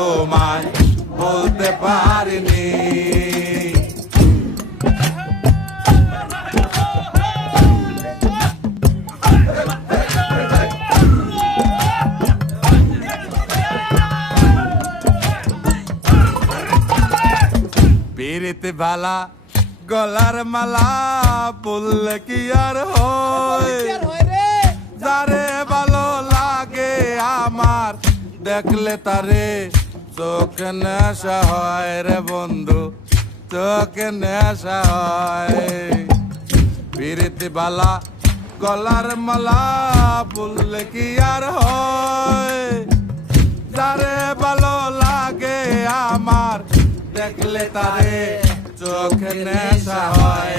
তোমায় বলতে পারিনি। পিরিতে ভালা গলার মালা বললে কি আর হয়? যারে ভালো লাগে আমার দেখলে তারে চোখ নেশা হয় রে বন্ধু চোখ নেশা হয়। পিরিতি বালা গলার মালা বললে কি আর হয়? যারে ভালো লাগে আমার, দেখলে তারে চোখ নেশা হয়